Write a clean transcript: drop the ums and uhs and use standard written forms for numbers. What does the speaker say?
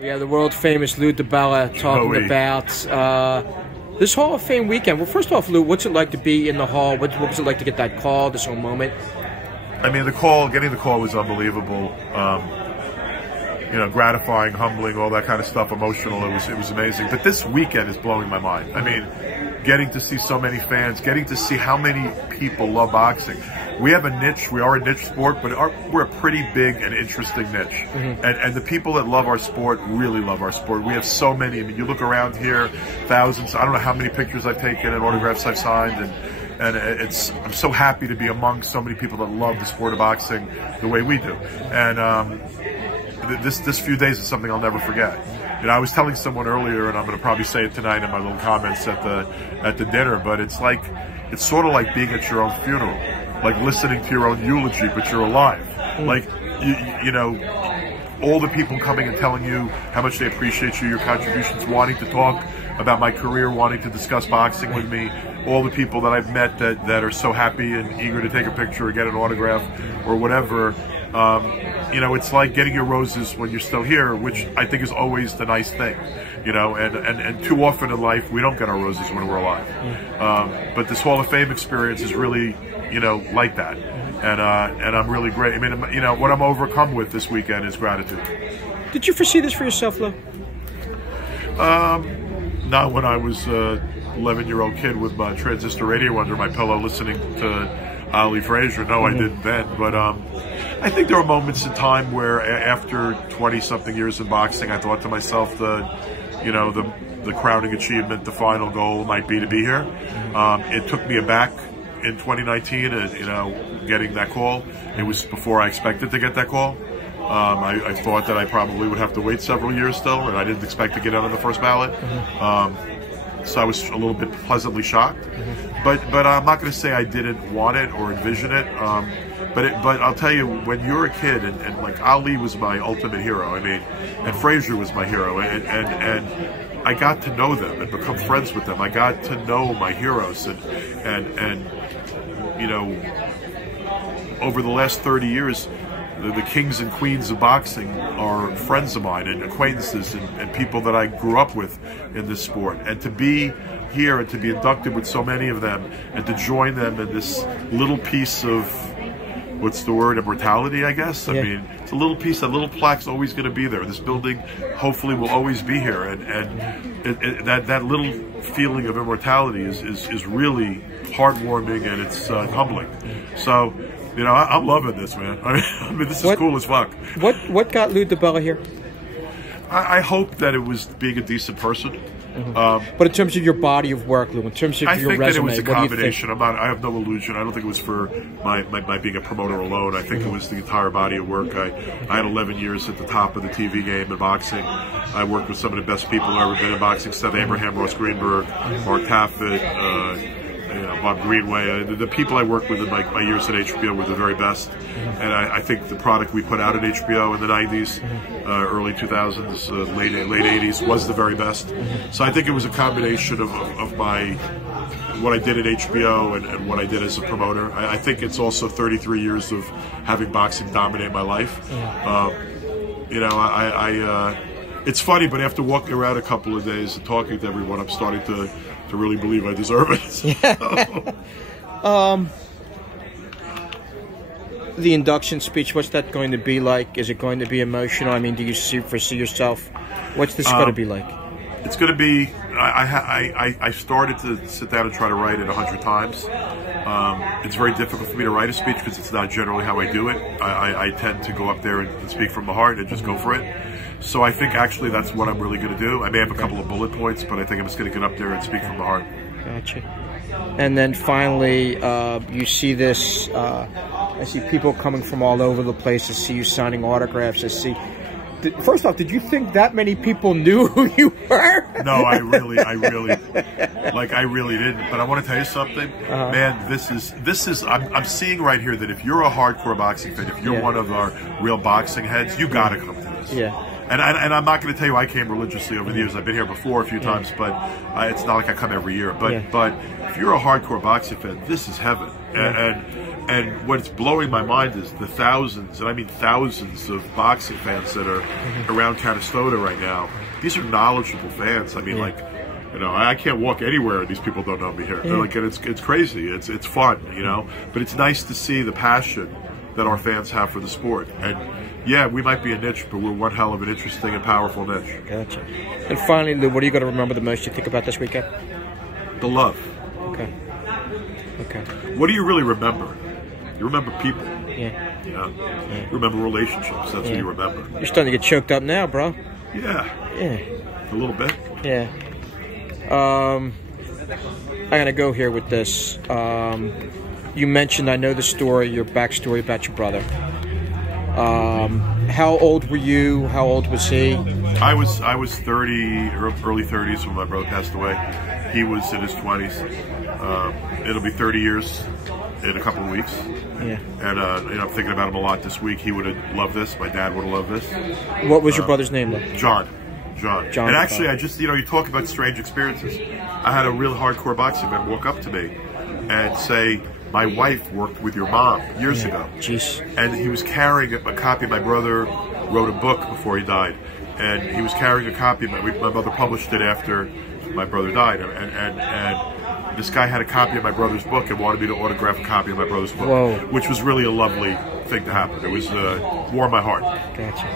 We have the world famous Lou Dibella talking about this Hall of Fame weekend. Well, first off, Lou, what's it like to be in the Hall? What was it like to get that call, this whole moment? I mean, getting the call was unbelievable. You know, gratifying, humbling, all that kind of stuff, emotional. It was amazing. But this weekend is blowing my mind. I mean, getting to see so many fans, getting to see how many people love boxing. We have a niche. We are a niche sport, but we're a pretty big and interesting niche. Mm-hmm. And the people that love our sport really love our sport. We have so many. I mean, you look around here, thousands. I don't know how many pictures I've taken and autographs I've signed, and I'm so happy to be among so many people that love the sport of boxing the way we do. And this few days is something I'll never forget. You know, I was telling someone earlier, and I'm going to probably say it tonight in my little comments at the dinner, but it's sort of like being at your own funeral, like listening to your own eulogy, but you're alive. Like, you know, all the people coming and telling you how much they appreciate you, your contributions, wanting to talk about my career, wanting to discuss boxing with me, all the people that I've met that are so happy and eager to take a picture or get an autograph or whatever. You know, it's like getting your roses when you're still here, which I think is always the nice thing, you know, and too often in life we don't get our roses when we're alive. But this Hall of Fame experience is really, you know, like that. And I'm really great. I mean, you know, what I'm overcome with this weekend is gratitude. Did you foresee this for yourself, Lou? Not when I was an 11-year-old kid with my transistor radio under my pillow listening to Ali Frazier. No, I didn't then. But I think there were moments in time where after 20-something years in boxing, I thought to myself you know, the crowning achievement, the final goal might be to be here. It took me aback in 2019, you know, getting that call. It was before I expected to get that call. I thought that I probably would have to wait several years still, and I didn't expect to get out on the first ballot. So I was a little bit pleasantly shocked. But I'm not going to say I didn't want it or envision it. But I'll tell you, when you're a kid, and like Ali was my ultimate hero, I mean, and Frazier was my hero, and I got to know them and become friends with them. I got to know my heroes, and you know, over the last 30 years, the kings and queens of boxing are friends of mine and acquaintances and people that I grew up with in this sport. And to be here and to be inducted with so many of them and to join them in this little piece of, what's the word, immortality, I guess? I mean, it's a little piece, that little plaque's always going to be there. This building hopefully will always be here. And that little feeling of immortality is really heartwarming, and it's humbling. So, you know, I'm loving this, man. I mean, this is cool as fuck. What got Lou Dibella here? I hope that it was being a decent person. But in terms of your body of work, Lou, in terms of your resume, I think that it was a combination. I have no illusion. I don't think it was for my being a promoter alone. I think it was the entire body of work. I had 11 years at the top of the TV game in boxing. I worked with some of the best people who have ever been in boxing: Seth Abraham, Ross Greenberg, Mark Taffet, you know, Bob Greenway. The people I worked with in my years at HBO were the very best. And I think the product we put out at HBO in the 90s, early 2000s, late 80s was the very best. So I think it was a combination of what I did at HBO and what I did as a promoter. I think it's also 33 years of having boxing dominate my life. You know, it's funny, but after walking around a couple of days and talking to everyone, I'm starting to really believe I deserve it. The induction speech, what's that going to be like? Is it going to be emotional? I mean, do you foresee yourself? What's this going to be like? It's going to be, I started to sit down and try to write it 100 times. It's very difficult for me to write a speech because it's not generally how I do it. I tend to go up there and speak from the heart and just go for it. So I think actually that's what I'm really going to do. I may have a couple of bullet points, but I think I'm just going to get up there and speak from the heart. Gotcha. And then finally, you see this, I see people coming from all over the place. I see you signing autographs. First off, did you think that many people knew who you were? No, I really didn't. But I want to tell you something, man. This is. I'm seeing right here that if you're a hardcore boxing fan, if you're one of our real boxing heads, you got to come to this. And I'm not going to tell you I came religiously over the years. I've been here before a few times, but it's not like I come every year. But if you're a hardcore boxing fan, this is heaven. And what's blowing my mind is the thousands, and I mean thousands of boxing fans that are around Canastota right now. These are knowledgeable fans. I mean, like, you know, I can't walk anywhere and these people don't know me here. Like, and it's crazy. It's fun, you know. But it's nice to see the passion that our fans have for the sport. And yeah, we might be a niche, but we're one hell of an interesting and powerful niche. Gotcha. And finally, Lou, what are you going to remember the most you think about this weekend? The love. Okay. Okay. What do you really remember? You remember people. Yeah. You know? You remember relationships. That's what you remember. You're starting to get choked up now, bro. Yeah. Yeah. A little bit. Yeah. I'm going to go here with this. You mentioned, I know the story, your backstory about your brother. How old were you? How old was he? I was 30, early 30s when my brother passed away. He was in his 20s. It'll be 30 years in a couple of weeks. Yeah. And you know, I'm thinking about him a lot this week. He would have loved this. My dad would have loved this. What was your brother's name, though? John. And actually, I just, you know, you talk about strange experiences. I had a real hardcore boxing man walk up to me and say, my wife worked with your mom years ago. Jeez. And he was carrying a copy. My brother wrote a book before he died. And he was carrying a copy. My mother published it after my brother died. And this guy had a copy of my brother's book and wanted me to autograph a copy of my brother's book. Whoa. Which was really a lovely thing to happen. It was warmed my heart. Gotcha.